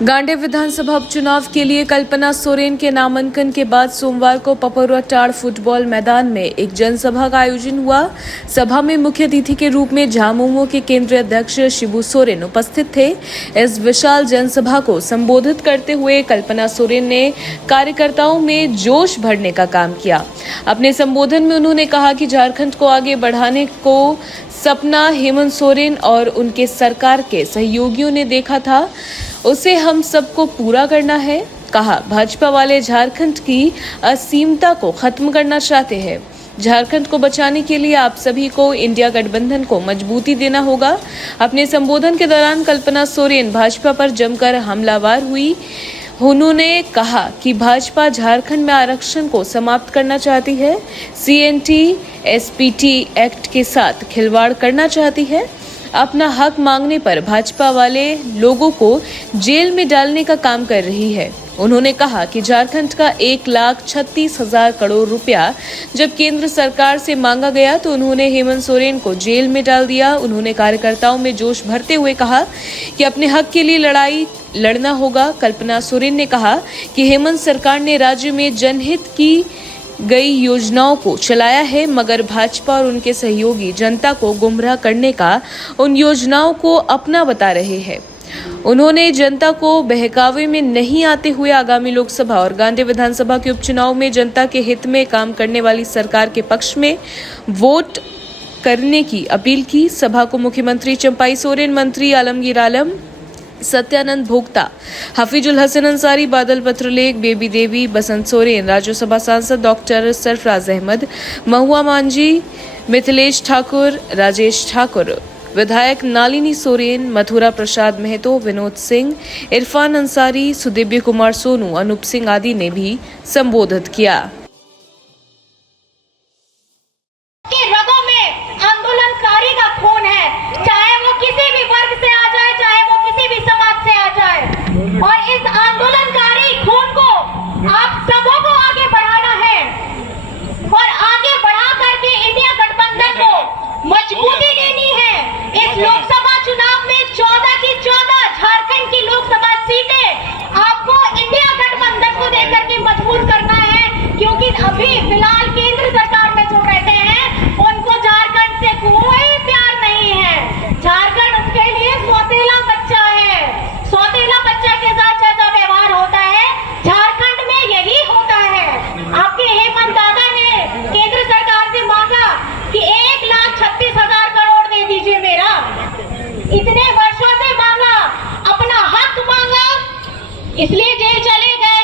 गांडेय विधानसभा उपचुनाव के लिए कल्पना सोरेन के नामांकन के बाद सोमवार को पपरुआ फुटबॉल मैदान में एक जनसभा का आयोजन हुआ। सभा में मुख्य अतिथि के रूप में झामुमो के केंद्रीय अध्यक्ष शिबू सोरेन उपस्थित थे। इस विशाल जनसभा को संबोधित करते हुए कल्पना सोरेन ने कार्यकर्ताओं में जोश भरने का काम किया। अपने संबोधन में उन्होंने कहा कि झारखंड को आगे बढ़ाने को सपना हेमंत सोरेन और उनके सरकार के सहयोगियों ने देखा था, उसे हम सबको पूरा करना है। कहा, भाजपा वाले झारखंड की असीमता को खत्म करना चाहते हैं। झारखंड को बचाने के लिए आप सभी को इंडिया गठबंधन को मजबूती देना होगा। अपने संबोधन के दौरान कल्पना सोरेन भाजपा पर जमकर हमलावर हुई। उन्होंने कहा कि भाजपा झारखंड में आरक्षण को समाप्त करना चाहती है, सीएनटी एसपीटी एक्ट के साथ खिलवाड़ करना चाहती है। अपना हक मांगने पर भाजपा वाले लोगों को जेल में डालने का काम कर रही है। उन्होंने कहा कि झारखंड का 1,36,000 करोड़ रुपया जब केंद्र सरकार से मांगा गया तो उन्होंने हेमंत सोरेन को जेल में डाल दिया। उन्होंने कार्यकर्ताओं में जोश भरते हुए कहा कि अपने हक के लिए लड़ाई लड़ना होगा। कल्पना सोरेन ने कहा कि हेमंत सरकार ने राज्य में जनहित की गई योजनाओं को चलाया है, मगर भाजपा और उनके सहयोगी जनता को गुमराह करने का उन योजनाओं को अपना बता रहे हैं। उन्होंने जनता को बहकावे में नहीं आते हुए आगामी लोकसभा और गांडेय विधानसभा के उपचुनाव में जनता के हित में काम करने वाली सरकार के पक्ष में वोट करने की अपील की। सभा को मुख्यमंत्री चंपाई सोरेन, मंत्री आलमगीर आलम, सत्यानंद भोक्ता, हफीजुल हसन अंसारी, बादल पत्रलेख, बेबी देवी, बसंत सोरेन, राज्यसभा सांसद डॉक्टर सरफराज अहमद, महुआ मांझी, मिथिलेश ठाकुर, राजेश ठाकुर, विधायक नालिनी सोरेन, मथुरा प्रसाद महतो, विनोद सिंह, इरफान अंसारी, सुदिव्य कुमार सोनू, अनूप सिंह आदि ने भी संबोधित किया। रगों में आंदोलनकारी का खून है, चाहे वो किसी भी वर्ग से आ जाए, चाहे वो किसी भी समाज से आ जाए, और इस आंदोलनकारी खून को आप सबों को आगे बढ़ाना है और आगे बढ़ा करके इंडिया गठबंधन को मजबूती देनी है। इस लोकसभा चुनाव में 14 की 14 झारखंड की लोकसभा सीटें आपको इंडिया गठबंधन को देकर के मजबूत करना है, क्योंकि अभी फिलहाल केंद्र सरकार में जो बैठे हैं उनको झारखंड से कोई प्यार नहीं है। झारखंड उसके लिए सौतेला बच्चा है। सौतेला बच्चा के साथ जैसा व्यवहार होता है झारखंड में यही होता है। आपके हेमंत दादा ने केंद्र सरकार से मांगा कि 1,36,000 करोड़ दे दीजिए मेरा। इतने वर्षों से मांगा, अपना हक मांगा, इसलिए जेल चले गए,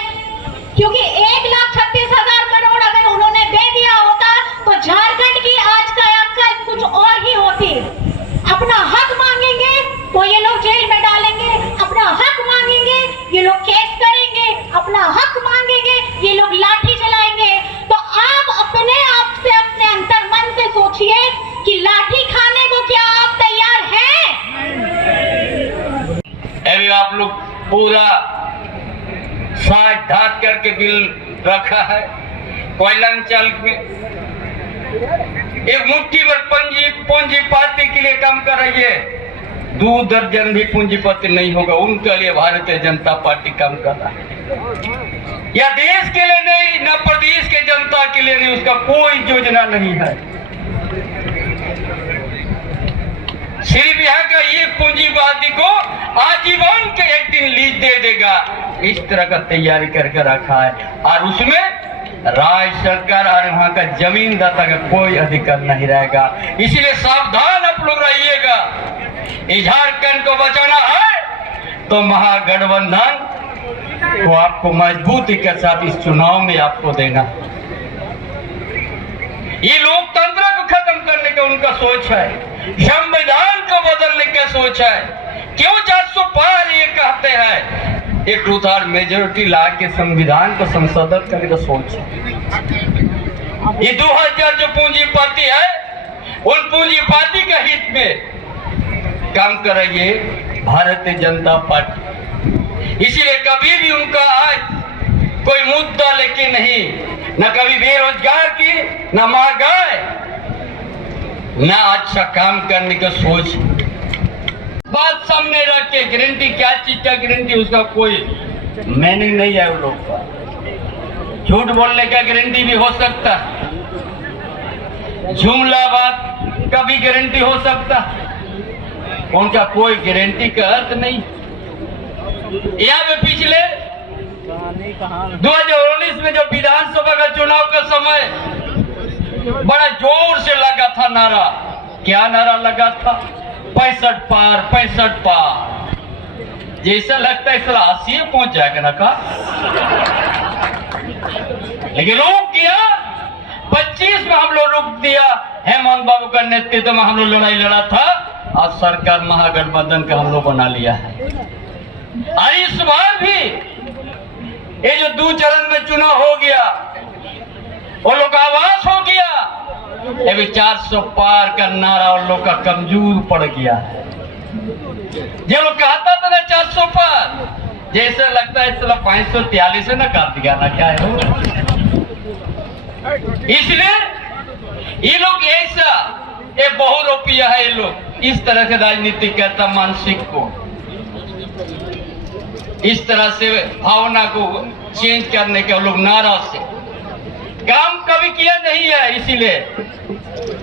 क्योंकि 1,36,000 करोड़ अगर उन्होंने दे दिया होता तो झारखंड की आज का अक्ल कुछ और ही होती। अपना हक मांगेंगे तो ये लोग जेल में डालेंगे, अपना हक मांगेंगे ये लोग केस करेंगे, अपना हक मांगेंगे ये लोग लाठी चलाएंगे। तो आप अपने आप से, अपने अंतर मन से सोचिए कि लाठी खाने को क्या आप तैयार हैं? अभी आप लोग पूरा साज ढाक करके बिल रखा है। कोयलांचल में एक मुट्ठी भर पूंजीपति के लिए काम कर रही है, 2 दर्जन भी पूंजीपति नहीं होगा, उनके लिए भारतीय जनता पार्टी काम कर रहा है। या देश के लिए नहीं, न प्रदेश के जनता के लिए नहीं, उसका कोई योजना नहीं है। सिर्फ यहाँ का एक पूंजीवादी को आजीवन के एक दिन लीज दे देगा, इस तरह का तैयारी करके रखा है। और उसमें राज्य सरकार और वहाँ का जमीनदाता का कोई अधिकार नहीं रहेगा। इसीलिए सावधान आप लोग रहिएगा। झारखंड को बचाना है तो महागठबंधन को आपको मजबूती के साथ इस चुनाव में आपको देना। ये लोकतंत्र को खत्म करने का उनका सोच है, संविधान को बदलने का सोच है। क्यों 400 पार ये कहते हैं, एक 2/3 मेजोरिटी ला के संविधान को संशोधित करने का सोच है। ये 2000 जो पूंजीपति है, उन पूंजीपति के हित में काम कर रही है भारतीय जनता पार्टी। इसीलिए कभी भी उनका आज कोई मुद्दा लेके नहीं, न कभी बेरोजगार की, न महंगाई, न अच्छा काम करने का सोच। बात सामने रख के गारंटी क्या चीज का गारंटी, उसका कोई मीनिंग नहीं है उन लोग का। झूठ बोलने का गारंटी भी हो सकता है, जुमला बात का भी गारंटी हो सकता है, उनका कोई गारंटी का अर्थ नहीं। यहाँ पे पिछले 2019 में जो विधानसभा का चुनाव का समय बड़ा जोर से लगा था नारा, क्या नारा लगा था? 65 पार, 65 पार। जैसा लगता है इसला 80 पहुंच जाएगा ना का, लेकिन रोक दिया। 25 में हम लोग रोक दिया। हेमंत बाबू का नेतृत्व में हम लोग लड़ाई लड़ा था, आज सरकार महागठबंधन का हम लोग बना लिया है। और इस बार भी ये जो 2 चरण में चुनाव हो गया, वो लोग का आवाज हो गया, ये भी 400 पार का नारा उन लोग का कमजोर पड़ गया है। जो लोग कहता था ना 400 पार, जैसे लगता है इसला 543 ना काट दिया ना, क्या है वो? इसलिए ये लोग ऐसा ये बहुरूपिया है, ये लोग इस तरह से राजनीति करता, मानसिक को इस तरह से भावना को चेंज करने के लोग नारा से काम कभी किया नहीं है। इसीलिए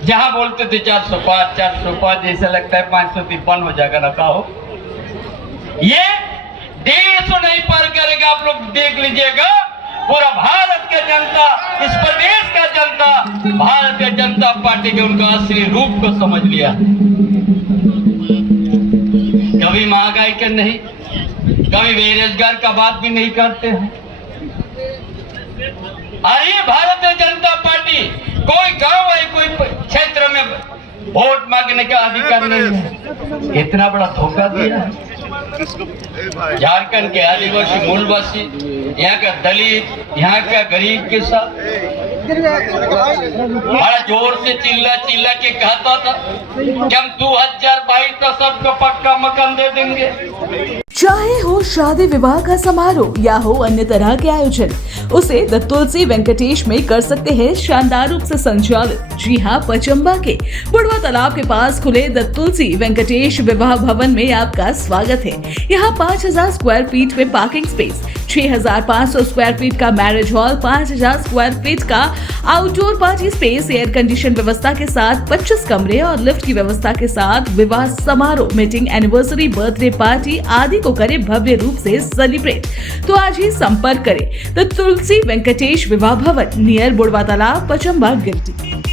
जहां बोलते थे 400 पार, 400 पार, जैसा लगता है 553 हो जाएगा ना, कहो ये देश नहीं पार करेगा। आप लोग देख लीजिएगा, पूरा भारत का जनता, इस प्रदेश का जनता भारतीय जनता पार्टी के उनका असली रूप को समझ लिया। कभी महंगाई के नहीं, कभी बेरोजगार का बात भी नहीं करते हैं। और ये भारतीय जनता पार्टी कोई गांव है, कोई क्षेत्र में वोट मांगने का अधिकार नहीं है। इतना बड़ा धोखा दिया है। झारखंड के आदिवासी मूलवासी, यहाँ का दलित, यहाँ का गरीब के साथ बड़ा जोर से चिल्ला के कहता था कि हम 2022 तक सबको पक्का मकान दे देंगे। चाहे हो शादी विवाह का समारोह या हो अन्य तरह के आयोजन, उसे द तुलसी वेंकटेश में कर सकते हैं शानदार रूप से संचालित। जी हाँ, पचंबा के बुढ़वा तालाब के पास खुले द तुलसी वेंकटेश विवाह भवन में आपका स्वागत है। यहाँ 5000 स्क्वायर फीट में पार्किंग स्पेस, 6500 स्क्वायर फीट का मैरिज हॉल, 5000 स्क्वायर फीट का outdoor party space, air condition व्यवस्था के साथ 25 कमरे और लिफ्ट की व्यवस्था के साथ विवाह समारोह, मीटिंग, एनिवर्सरी, बर्थडे पार्टी आदि को करें भव्य रूप से सेलिब्रेट। तो आज ही संपर्क करें द तुलसी वेंकटेश विवाह भवन, नियर बुढ़वा तालाब, पचंबा, गिरिडीह।